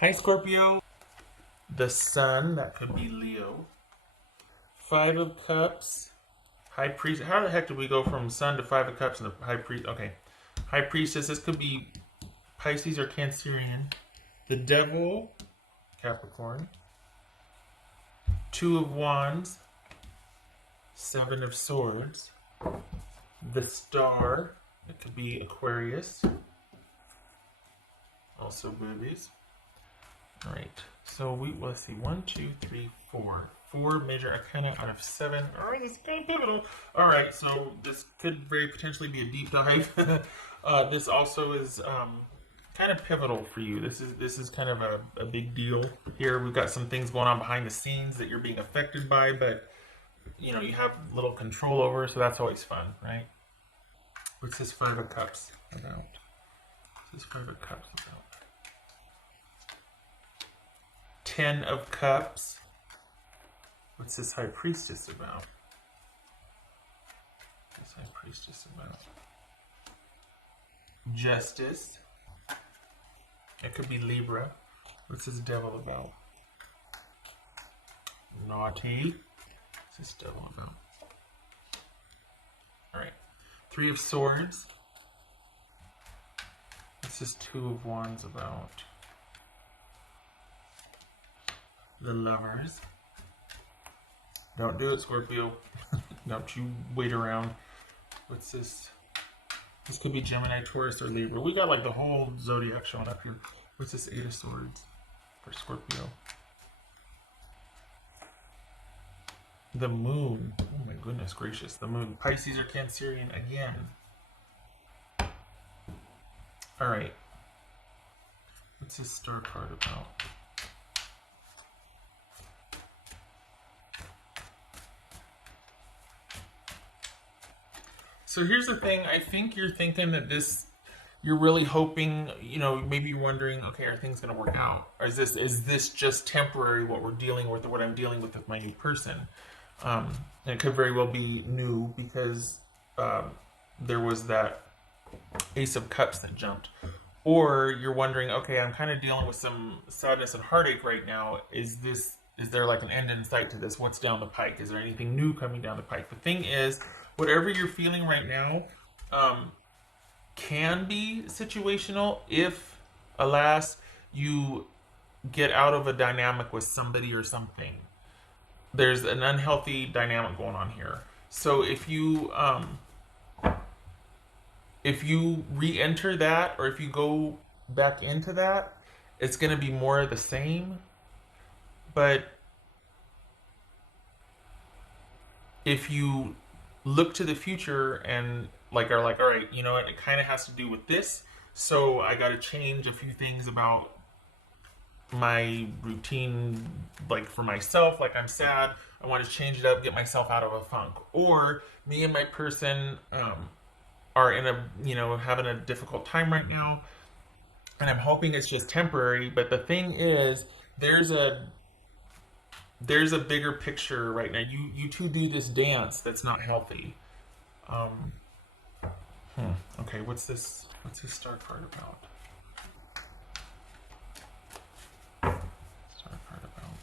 Hi, Scorpio. The Sun, that could be Leo. Five of Cups. High Priest. How the heck did we go from Sun to Five of Cups and the High Priest? Okay. High Priestess. This could be Pisces or Cancerian. The Devil, Capricorn. Two of Wands. Seven of Swords. The Star. It could be Aquarius. Also boobies. All right. So let's see. 1, 2, 3, 4. 4 major arcana out of 7. All right, this is kind of pivotal. All right, so this could very potentially be a deep dive. This also is kind of pivotal for you. This is kind of a big deal here. We've got some things going on behind the scenes that you're being affected by, but you have little control over, so that's always fun, right? What's this Five of Cups about? What's this Five of Cups about? 10 of Cups. What's this High Priestess about? What's this High Priestess about? Justice. It could be Libra. What's this Devil about? Naughty. What's this Devil about? Alright. Three of Swords. What's this Two of Wands about? The Lovers. Don't do it, Scorpio. Don't you wait around. What's this? This could be Gemini, Taurus, or Libra. We got like the whole zodiac showing up here. What's this Eight of Swords for Scorpio? The Moon. Oh my goodness gracious. The Moon. Pisces or Cancerian again. Alright. What's this Star card about? So here's the thing. I think you're thinking that you're really hoping, maybe you're wondering, okay, are things going to work out? Or is this just temporary, what we're dealing with, or what I'm dealing with my new person? And it could very well be new because there was that Ace of Cups that jumped. Or you're wondering, okay, I'm kind of dealing with some sadness and heartache right now. Is there like an end in sight to this? What's down the pike? Is there anything new coming down the pike? The thing is, whatever you're feeling right now can be situational if, alas, you get out of a dynamic with somebody or something. There's an unhealthy dynamic going on here. So if you re-enter that, or if you go back into that, it's going to be more of the same. But if you look to the future and are like, all right, you know what, it kind of has to do with this, so I got to change a few things about my routine, like for myself, like I'm sad, I want to change it up, get myself out of a funk. Or me and my person are in having a difficult time right now, and I'm hoping it's just temporary. But the thing is, there's a bigger picture right now. You two do this dance that's not healthy. Okay, what's this Star card about? Star card about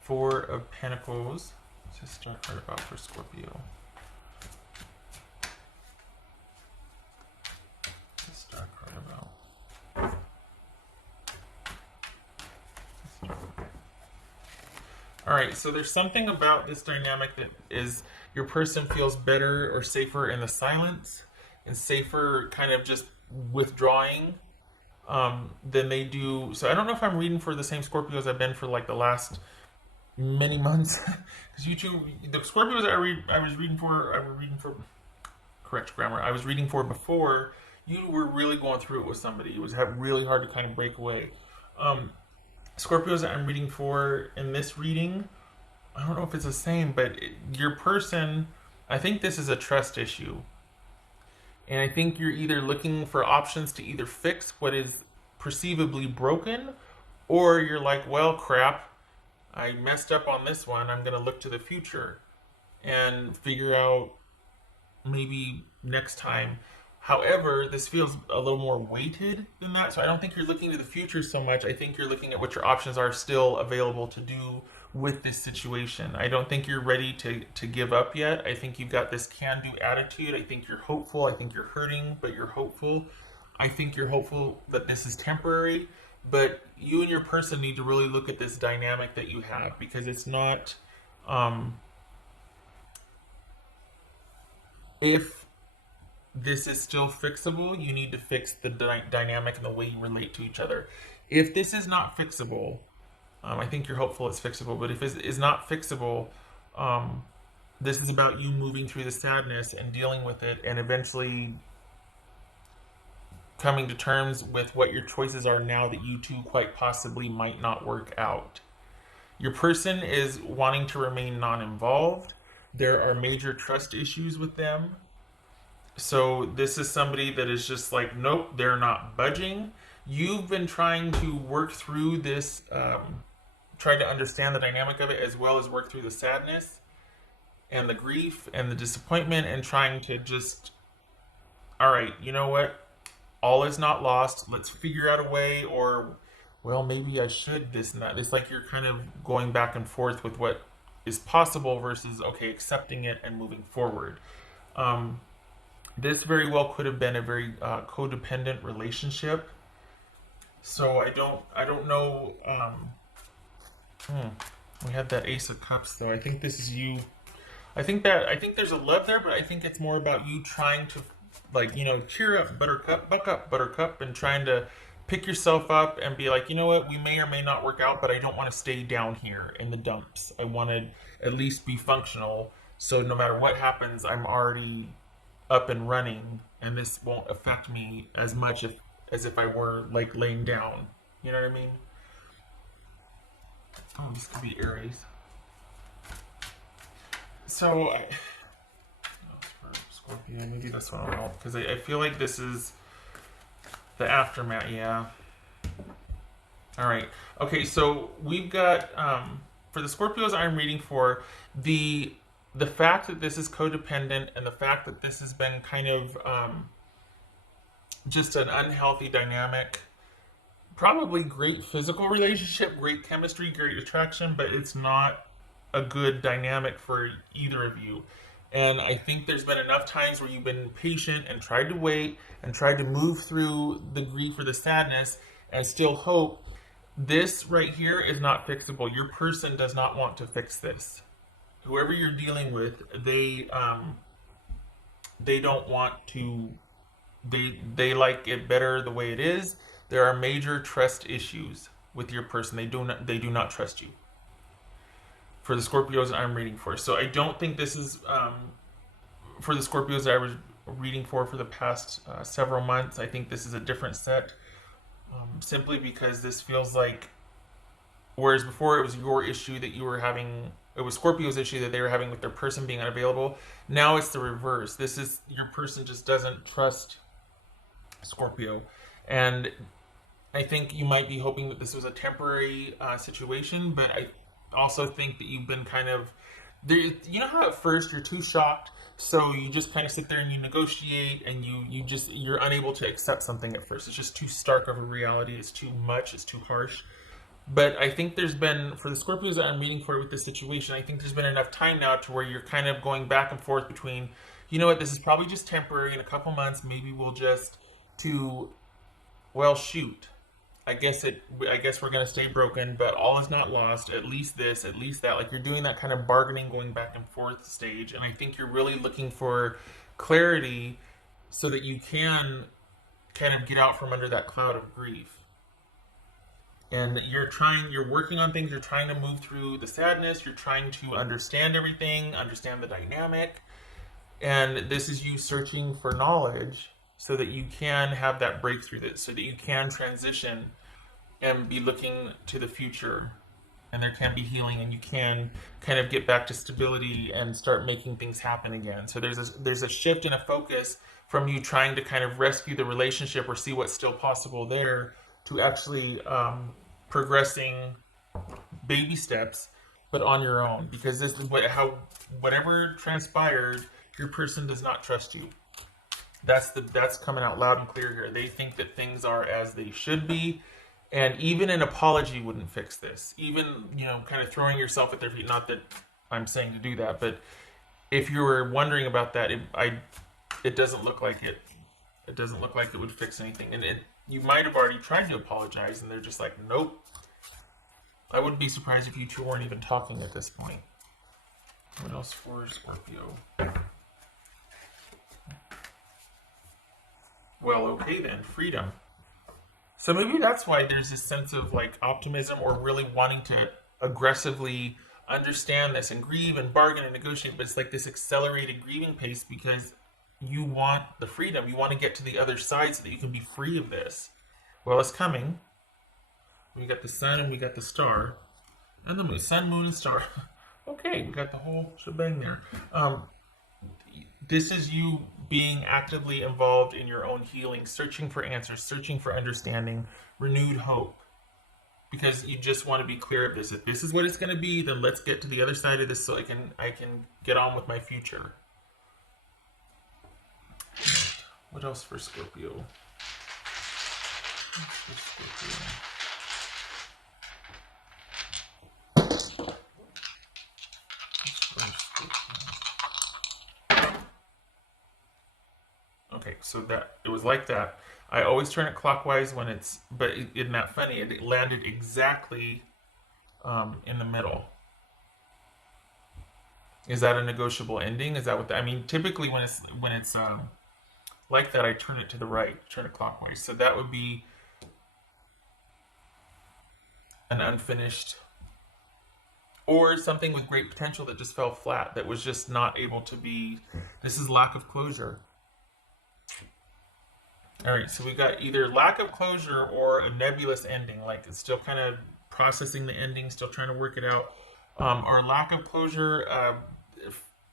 Four of Pentacles. What's this Star card about for Scorpio? What's this Star card about? All right, so there's something about this dynamic that is your person feels better or safer in the silence and safer kind of just withdrawing than they do. So I don't know if I'm reading for the same Scorpios I've been for like the last many months. Because you two, the Scorpios I was reading for, correct grammar, I was reading for before, you were really going through it with somebody. It was really hard to kind of break away. Scorpios that I'm reading for in this reading, I don't know if it's the same, but your person, I think this is a trust issue. And I think you're either looking for options to either fix what is perceivably broken, or you're like, well, crap, I messed up on this one. I'm going to look to the future and figure out maybe next time However, this feels a little more weighted than that. So I don't think you're looking to the future so much. I think you're looking at what your options are still available to do with this situation. I don't think you're ready to give up yet. I think you've got this can do attitude. I think you're hopeful. I think you're hurting, but you're hopeful. I think you're hopeful that this is temporary, but you and your person need to really look at this dynamic that you have, because it's not. If this is still fixable, you need to fix the dynamic and the way you relate to each other. If this is not fixable, I think you're hopeful it's fixable, but if it is not fixable, um, this is about you moving through the sadness and dealing with it and eventually coming to terms with what your choices are now that you two quite possibly might not work out. Your person is wanting to remain non involved. There are major trust issues with them. So this is somebody that is just like, nope, they're not budging. You've been trying to work through this, trying to understand the dynamic of it, as well as work through the sadness and the grief and the disappointment, and trying to just, all right, you know what? All is not lost. Let's figure out a way, or, well, maybe I should this and that. It's like you're kind of going back and forth with what is possible versus, okay, accepting it and moving forward. Um, this very well could have been a very codependent relationship. So I don't know. We had that Ace of Cups though. I think this is you. I think there's a love there, but I think it's more about you trying to, like, cheer up, Buttercup, buck up, Buttercup, and trying to pick yourself up and be like, you know what, we may or may not work out, but I don't want to stay down here in the dumps. I want to at least be functional, so no matter what happens, I'm already up and running, and this won't affect me as much as if I were like laying down. You know what I mean? Oh, this could be Aries. So, no, it's for Scorpio. Maybe this one will help, because I feel like this is the aftermath. Yeah. All right. Okay. So we've got for the Scorpios I'm reading for, the fact that this is codependent and the fact that this has been kind of just an unhealthy dynamic. Probably great physical relationship, great chemistry, great attraction, but it's not a good dynamic for either of you. And I think there's been enough times where you've been patient and tried to wait and tried to move through the grief or the sadness and still hope. This right here is not fixable. Your person does not want to fix this. Whoever you're dealing with, they don't want to. They like it better the way it is. There are major trust issues with your person. They do not trust you. For the Scorpios I'm reading for, so I don't think this is for the Scorpios that I was reading for the past several months. I think this is a different set, simply because this feels like, whereas before it was your issue that you were having, it was Scorpio's issue that they were having with their person being unavailable. Now it's the reverse. This is your person just doesn't trust Scorpio, and I think you might be hoping that this was a temporary situation, but I also think that you've been kind of there. You know how at first you're too shocked, so you just kind of sit there and you negotiate, and you're unable to accept something at first. It's just too stark of a reality. It's too much. It's too harsh. But I think there's been, for the Scorpios that I'm meeting for with this situation, I think there's been enough time now to where you're kind of going back and forth between, you know what, this is probably just temporary. In a couple months, maybe we'll just to, well, shoot. I guess we're gonna stay broken, but all is not lost. At least this, at least that. Like, you're doing that kind of bargaining, going back and forth stage, and I think you're really looking for clarity so that you can kind of get out from under that cloud of grief. And you're working on things. You're trying to move through the sadness. You're trying to understand everything, understand the dynamic, and this is you searching for knowledge so that you can have that breakthrough, so that you can transition and be looking to the future, and there can be healing, and you can kind of get back to stability and start making things happen again. So there's a shift and a focus from you trying to kind of rescue the relationship or see what's still possible there, to actually progressing baby steps, but on your own, because this is whatever transpired, your person does not trust you. That's coming out loud and clear here. They think that things are as they should be, and even an apology wouldn't fix this. Even, kind of throwing yourself at their feet. Not that I'm saying to do that, but if you were wondering about that, it doesn't look like it. It doesn't look like it would fix anything. And you might have already tried to apologize, and they're just like, nope. I wouldn't be surprised if you two weren't even talking at this point. What else for Scorpio? Well, okay then, freedom. So maybe that's why there's this sense of like optimism or really wanting to aggressively understand this and grieve and bargain and negotiate, but it's like this accelerated grieving pace because you want the freedom. You want to get to the other side so that you can be free of this. Well, it's coming. We got the sun and we got the star. And the moon. Sun, moon, and star. Okay, we got the whole shebang there. This is you being actively involved in your own healing, searching for answers, searching for understanding, renewed hope. Because you just want to be clear of this. If this is what it's going to be, then let's get to the other side of this so I can get on with my future. What else for Scorpio? Okay, so that it was like that. I always turn it clockwise when it's, but isn't that funny? It landed exactly in the middle. Is that a negotiable ending? Is that what I mean? Typically, when it's like that, I turn it to the right, turn it clockwise. So that would be an unfinished, or something with great potential that just fell flat, that was just not able to be. This is lack of closure. All right, so we got either lack of closure or a nebulous ending, like it's still kind of processing the ending, still trying to work it out, or lack of closure,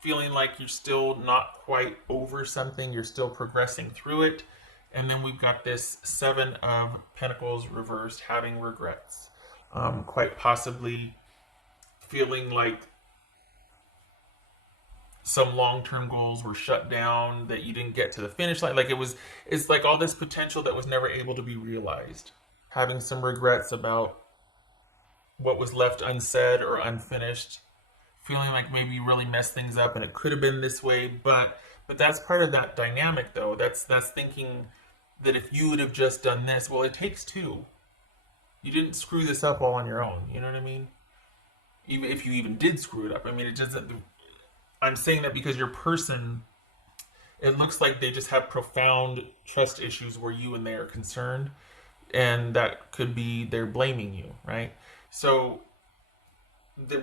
feeling like you're still not quite over something, you're still progressing through it. And then we've got this Seven of Pentacles reversed, having regrets, quite possibly feeling like some long-term goals were shut down, that you didn't get to the finish line. Like it's like all this potential that was never able to be realized. Having some regrets about what was left unsaid or unfinished. Feeling like maybe you really messed things up and it could have been this way, but that's part of that dynamic though. That's thinking that if you would have just done this, well, it takes two. You didn't screw this up all on your own. You know what I mean? Even if you even did screw it up, I mean, it doesn't. I'm saying that because your person, it looks like they just have profound trust issues where you and they are concerned, and that could be they're blaming you, right? So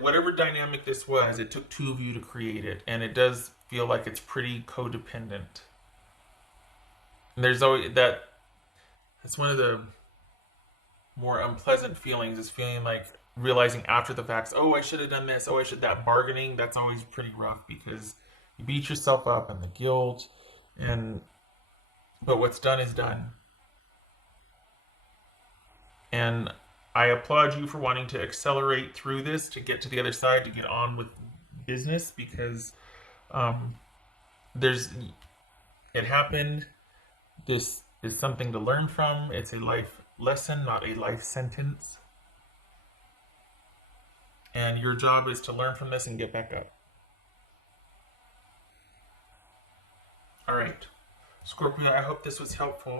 whatever dynamic this was, it took two of you to create it, and it does feel like it's pretty codependent. And there's always that. It's one of the more unpleasant feelings, is feeling like realizing after the facts, oh, I should have done this, oh, I should. That bargaining, that's always pretty rough because you beat yourself up and the guilt, but what's done is done. And I applaud you for wanting to accelerate through this to get to the other side, to get on with business, because it happened. This is something to learn from. It's a life lesson, not a life sentence. And your job is to learn from this and get back up. All right. Scorpio, I hope this was helpful.